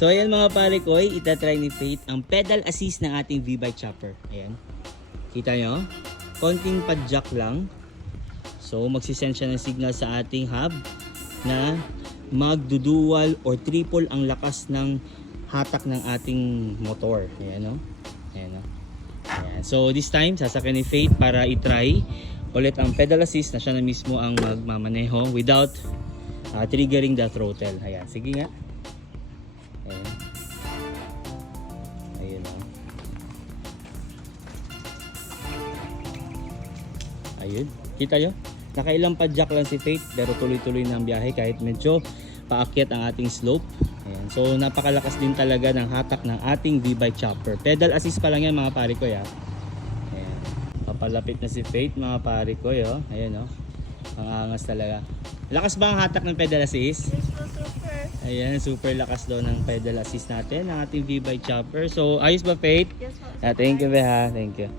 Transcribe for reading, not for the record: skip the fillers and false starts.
So ayan mga pare ko, itatry ni Faith ang pedal assist ng ating V-Bike chopper. Ayan. Kita nyo? Konting padjak lang. So magsisend siya ng signal sa ating hub na magdudual or triple ang lakas ng hatak ng ating motor. Ayan o. Ayan o. Ayan. So this time, sasakyan ni Faith para itry ulit ang pedal assist na siya na mismo ang magmamaneho without triggering the throttle. Ayan. Sige nga. Ayan. Ayan o. Ayun. Kita nyo? Nakailang padjak lang si Faith pero tuloy-tuloy na ang biyahe kahit medyo paakyat ang ating slope. Ayan. So napakalakas din talaga ng hatak ng ating V-Bike chopper. Pedal assist pa lang yan mga pare ko ya. Ayan. Papalapit na si Faith mga pare ko yo. Ayan o. Ang angas talaga. Lakas ba ang hatak ng pedal assist? Yes po, super. Ayan, super lakas daw ng pedal assist natin ng ating V-Bike chopper. So ayos ba Faith? Yes po. Thank you Beha. Thank you.